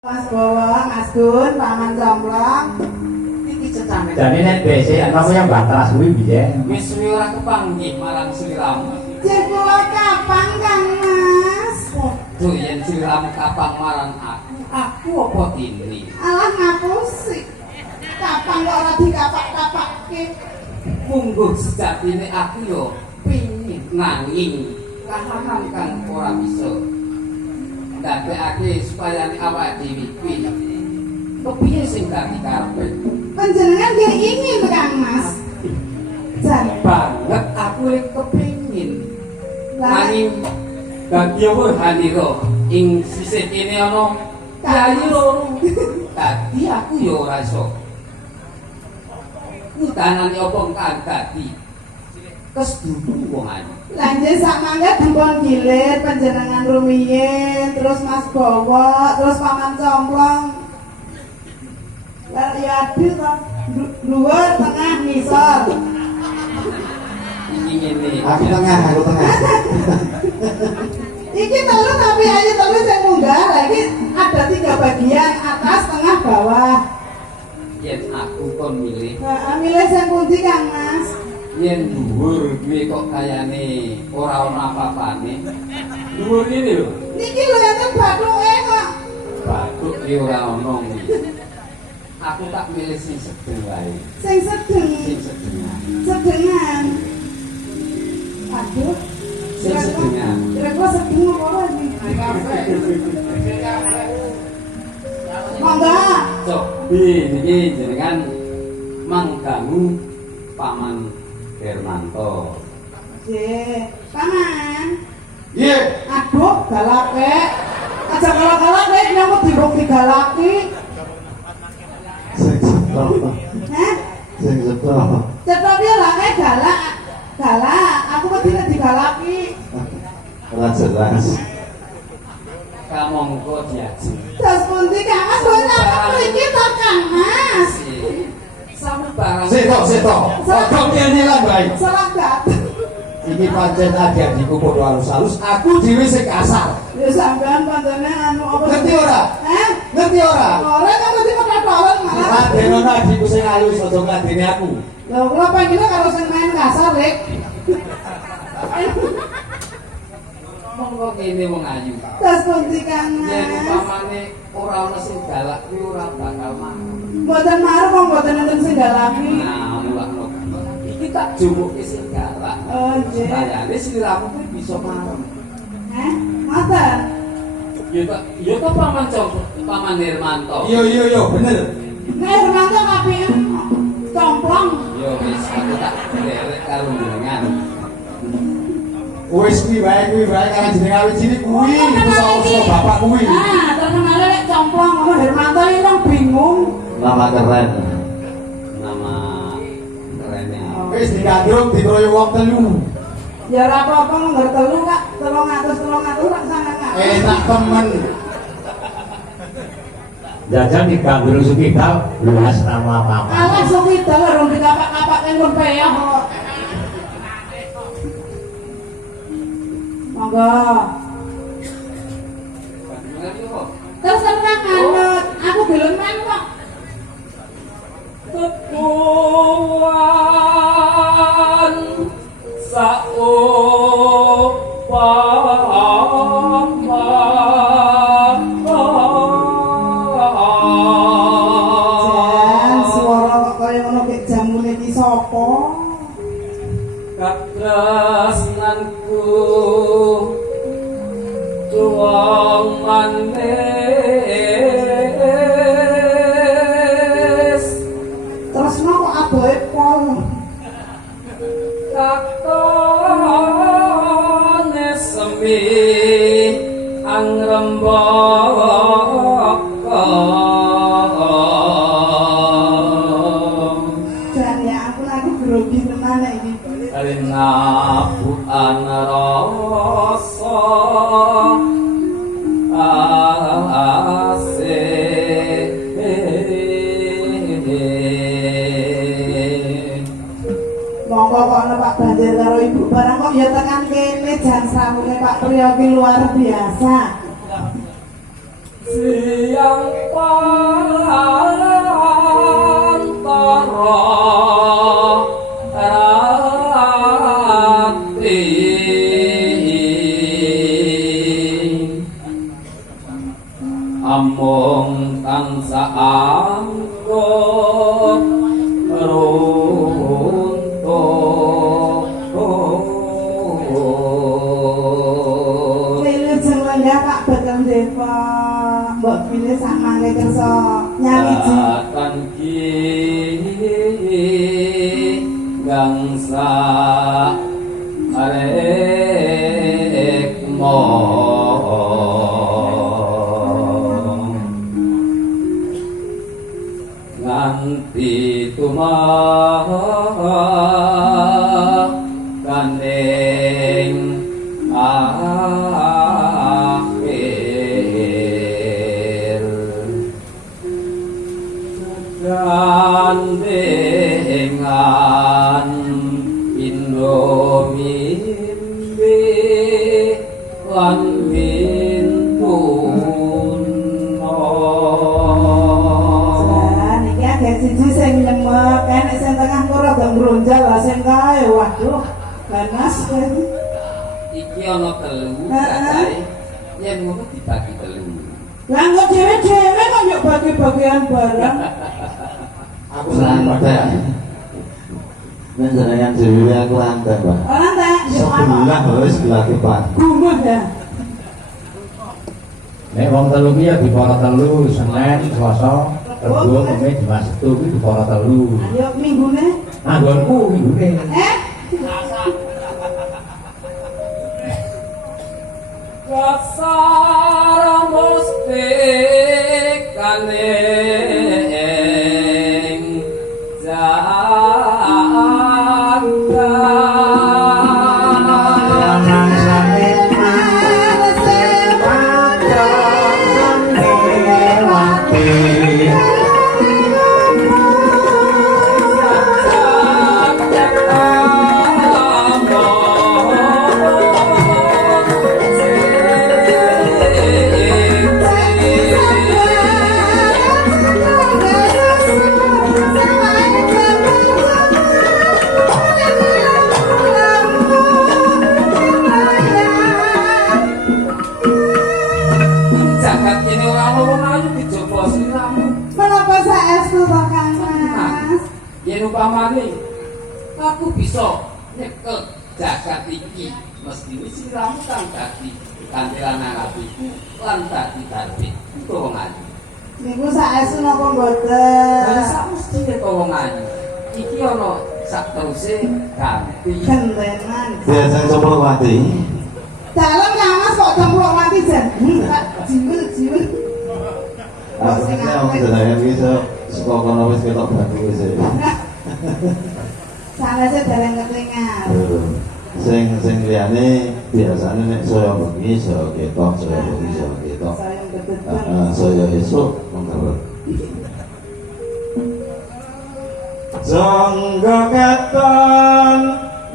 Mas Bowo, Mas Gun, Paman Comblong. Iki cecane. Jadi nek BC ana yang batas kuwi piye? Wis suwi ora kepanggih marang sliramu. Jek kula kapan Kang Mas? Duh yen sliramu kapang marang aku apa dini? Alah ngapusi. Kapan kok ora dikapak-kapakke? Mungguh sejatine aku yo pengin nanging kahanan kang ora bisa. Ndadekake supaya awak dhewe kuwi kepiye sing dadi karepe. Panjenengan nggih ingin Kang Mas. Jan Banget aku kepengin. Lah Nanging dadi hanira ing sisih kene ana kyai loro. Dadi aku yo ora iso. Utanane apa kang dadi kesdudu wong ayu. lanjut sak mangga tempon gilir panjenengan rumiyin, terus Mas Bowo, terus Paman Comblong. Lah ya adil to. Dhuwur, tengah, ngisor. Iki ngene. Aku tengah. Iki telu tapi ayo telu sing munggah. Lah iki ada 3 bagian, atas, tengah, bawah. Yen aku kon milih, Nah, milih sing pundi Kang Mas? yen dhuwur kuwi kok kayane ora ana apa-apane. Dhuwur ini lho, Niki lho enten bathuke kok. bathuk iki ora ana kuwi. Aku tak milih sing sedeng wae. Sing sedeng, Sing sedengan. sedengan. Aduh. Sing sedengan. Kira-kira sedeng apa ora iki? Monggo. Cok, niki jenengan mangdangu Paman Hermanto. Nggih, Paman. Iya. Aduh, galake. Aja galak-galak kowe nyambut dibuk digalaki. Sing seto. Heh? Sing seto. Cetok piye lah kowe galak. Galak, aku mesti nek digalaki. Ora jelas. Kamangka diaji. Terus pundi Kang Mas boten mriki to Kang Mas. Samu barang. Seto. Kok kene lan bae. Selamat. Iki pancen adik-adikku padha halus-halus, aku dhewe sing kasar. Ya sampean pancene anu apa? Ngerti ora? Heh? Ngerti ora? Ora kan mesti ketawon malah. Radenono adikku sing halus aja ngadeni aku. Lah kula pengen karo sing main kasar, Rek. Monggo kene wong ayu. Terus pundi Kang Yen Mas? upamane ora ana sing galak kuwi ora bakal manut. Mboten marep kok mboten enten sing galaki. Nah, mulakno. Iki tak jumuke sing galak. Oh, nggih. Supayane sliramu kuwi bisa marem. Heh? Ngoten. Ya to Paman Hermanto. Iya, bener. Nek Hermanto kaping complong. Ya wis aku tak derek karo jenengan. Wis kuwi wae kan jeneng awit cilik kuwi usaha bapak kuwi. Ah, terkenal lek complong ngono Hermanto iki wong bingung. Nama keren. Nama kerennya. Wis digandrung dikroyo wong telu. Ya ora apa-apa ngger telu Kak, 300 tak sana Kak. Enak temen. Jajan di Gandrung Sukidal luas nama apa-apa. Alah sukidal urung dikapak-kapake pun peyah kok. Monggo. Terus tenang anut, aku gelem men kok. Ketuan Jan swara kok kaya ngono kek jamune iki sapa? Katresnanku tuang manis Tresno kok aboe pol. kakone semi angrembaka Jan ya aku grogi tenan iki. rinabuan rasa asih. Monggo kok ana Pak Bandir karo Ibu barang kok ya tekan kene jan srawunge Pak Priyo ki luar biasa. Sia yang pantara rati amung tansah angkut runtuh Lili jeng lenggah Pak Bekel Dewa mbok pilih sak mangke kersa nyanyi ji akan gangsa arek mo nganti tumah kandeng akhir gandengan Indomimbe lan niki agak siji sing nyemek enek sing tengah ora dong bronjal lah sing kae waduh panas iki ana telu cacahe yen ngono dibagi telu lah kok dhewe-dhewe kok yo bagi-bagian barang Aku senang pada menjenengan dewi aku lantai Pak. orang tak Sebelah harus sebelah depan. gumuh ya Nek wong telu ki ya dipara telu, Senin, Selasa, Rebo, Kamis, Jumat, Sabtu ki dipara telu. ayo minggune Anggonku minggune. Kasar mustik kaneng jagat ini orang wong ayu dijopo siramu. menapa saestu to Kang Mas Yen upamane aku bisa nyekel jagat iki mesti siramu kang dadi kantelan atiku lan dadi darbe itu wong ayu. niku saestu napa Lah mboten sak mestine to wong ayu. Iki ana sak teruse ganti. gentenan Biasa Cemplungwati. dalam Kang Mas kok Cemplungwati jan jiwil Maksudnya wong jenengan iki saka kono wis ketok bagus wis. salese dereng kelingan Sing liyane biasane nek saya bengi saya ketok, saya bengi saya ketok. saya betul Saya esuk mengkerut. Sangga katon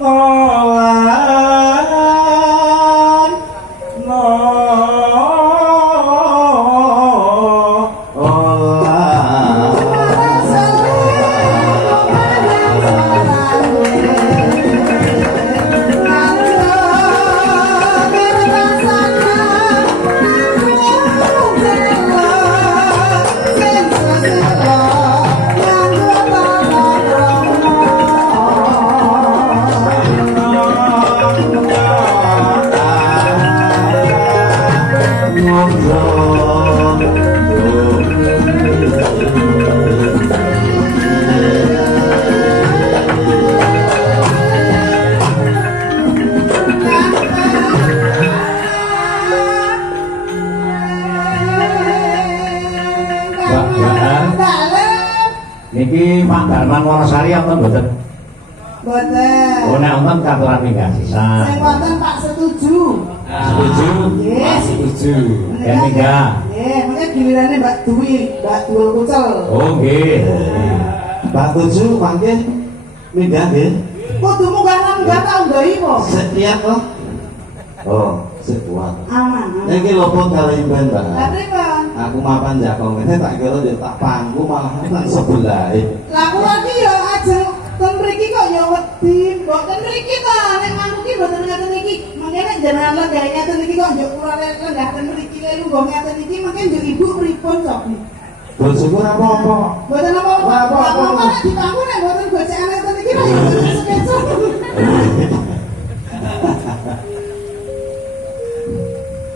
molan Niki Pak Darman Wonosari wonten mboten? Mboten. Oh nek wonten katuran minggah sisan. Sing wonten Pak setuju. Setuju? Nggih. Setuju. Ya minggah. Nggih, mengke gilirane Mbak Dwi, Mbak Dul Kucel. Oh nggih. Pak Tuju mangke minggah nggih. Kudumu karena enggak tau ndai po. Setiap kok. Oh, sik kuat. Aman. Nek iki lopo karo imben, Mbak. Lah pripun? Aku mapan jakong kene tak kira yo tak pangku malah nang sebelah. Lah kula ki yo ajeng ten mriki kok yo wedi, mboten mriki ta, nek manuk ki mboten ngaten iki. Mangke nek jenengan lenggah ngaten iki kok njuk kula lenggah ten mriki lelu nggo ngaten iki, mangke njuk ibu pripun cobi. Bojoku ora apa-apa. Mboten apa-apa. Apa-apa nek ditangku nek mboten gocekan ngaten iki lho yo kesu-kesu.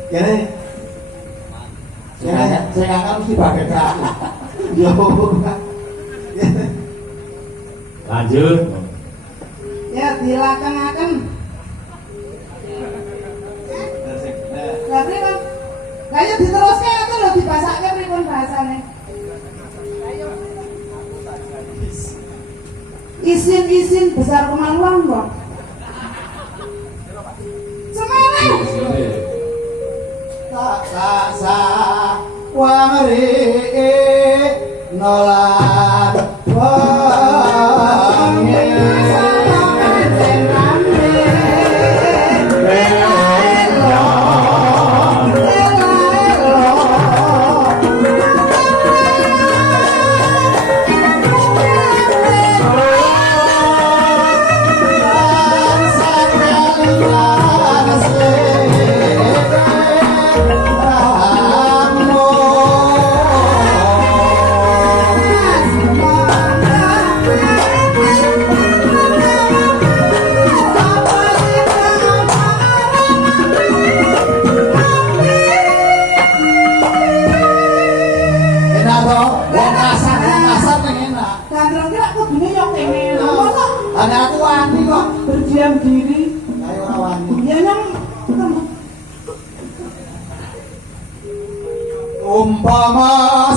Kene Saya akan mesti pakai aku. yo. Lanjut. Ya dilakenaken. Lah pripun? Lah yo diteruske ngoten lho dibasake pripun bahasane. Isin besar kemaluan kok. Semangat. Tak sa wangri nolan wangi. Ada aku wani kok Berdiam diri. ayo ora wani Ya nang umpama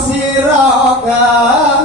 sirakan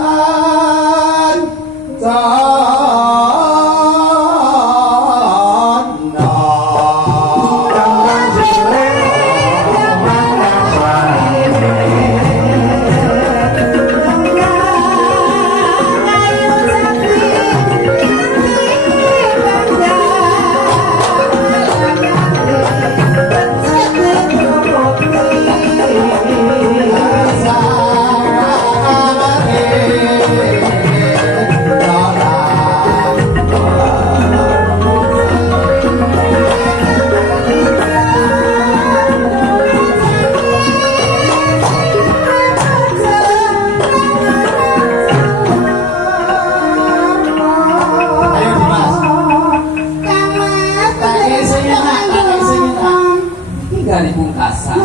Dari pungkasan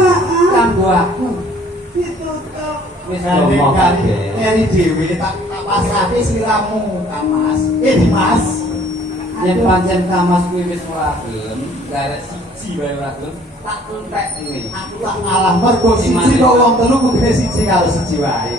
kanggo aku wis ngomong kabeh. Ini dhewe tak pasrahke sliramu Kamas. Dimas. Yen pancen Kamas kuwi wis ora gelem, garek siji wae ora gelem, tak entek ngene. Aku tak ngalah mergo siji kok wong telu kudune siji karo siji wae.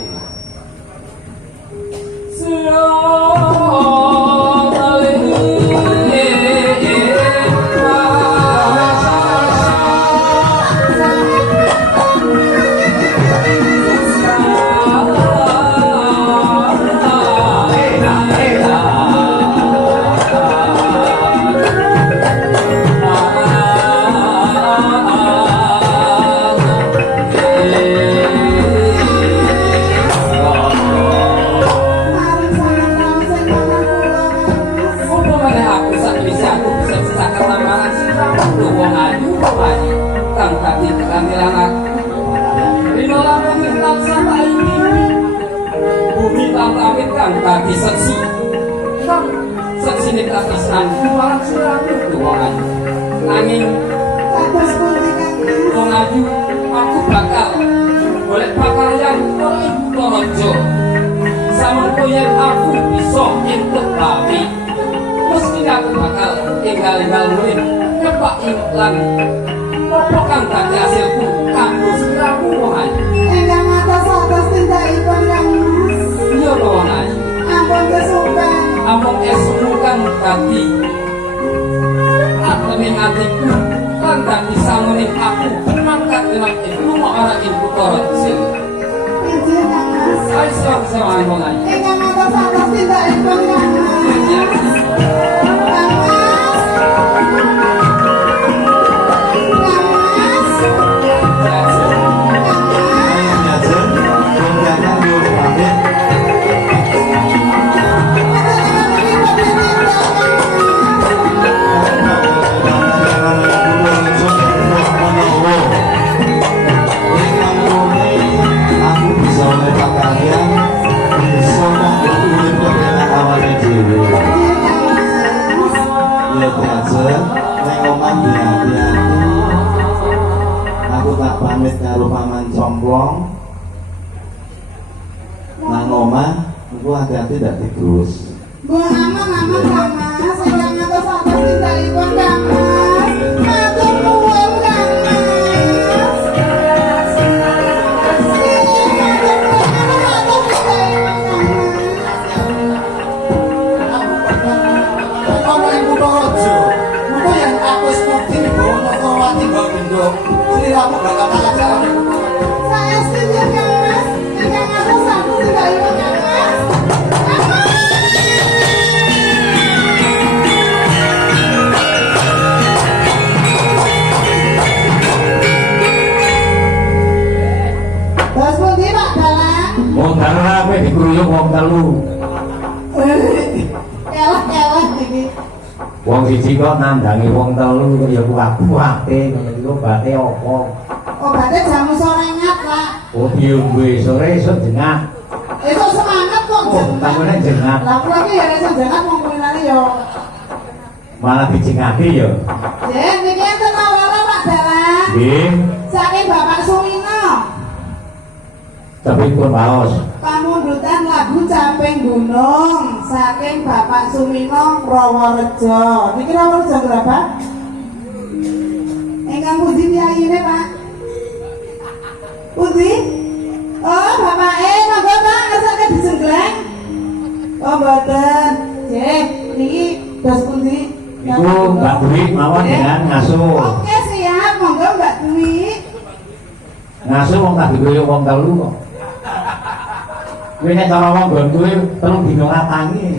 Tadi seksi kan seksi nek atas nangku marang siramu doan nanging kados pundi Kang Mas? wong ayu aku bakal golek pakaian karo ibu Toronjo samangko yen aku bisa entuk bawi mesti aku bakal tinggal urip nyepak iklan apa kang dadi hasilku kanggo siramu wong ayu Ingkang atas tindakipun Kang Mas. iya lho wong ayu Ampun kesupen. among esmu kang dadi atening atiku lan dadi sanguning aku mangkat demak ibu ora ibu Toronjo Injil Kang Mas. ayo sama-sama wong ayu Ingkang atas tindakipun Kang Mas. Kang Mas. Kang Mas. nang omah engko hati-hati ndak digerus. Mbok aman Kang Mas, ingkang ngatos atas tindakipun Kang Mas. Matur nuwun Kang Mas. Kamu yang Kutaraja, Kuto yang aku wis bukti nih bahwa Notowati Mbak Gendong, sliramu bakal tak ajaran nih Kutaraja. Saestu ya Kang Mas, ingkang ngatos atas tindakipun Kang Mas. Kang Mas. Bos pundi Pak Dalang? Wong dalan ape dikruyuk wong telu. Kelak iki. Wong siji kok nandangi wong telu ya kuat-kuate ngono iku bate apa? Obate jamu sore ngat, Pak. Oh diombe sore esuk jengah. Esuk semangat kok Oh, takone jengah. Lah kula iki ya esuk jengat wong kulinane yo. Malah dijengake ya. Jen niki enten awala Pak Dalang. Nggih, Saking Bapak Sumino. tapi pun waos. Pamundutan lagu Caping Gunung saking Bapak Sumino Rawarejo. Niki Rawarejo berapa? Ingkang pundi piyayine, Pak? Pundi? Oh, bapake monggo Pak ngersake dijenggleng. Oh, mboten. Nggih, niki dos pundi? Iku Mbak Dwi mawon dengan ngasuh. Oke, siap. Monggo Mbak Dwi. Ngasuh wong tak dikruyuk wong telu kok. Kuwi nek cara wong nggon kuwi telung dina ratangi.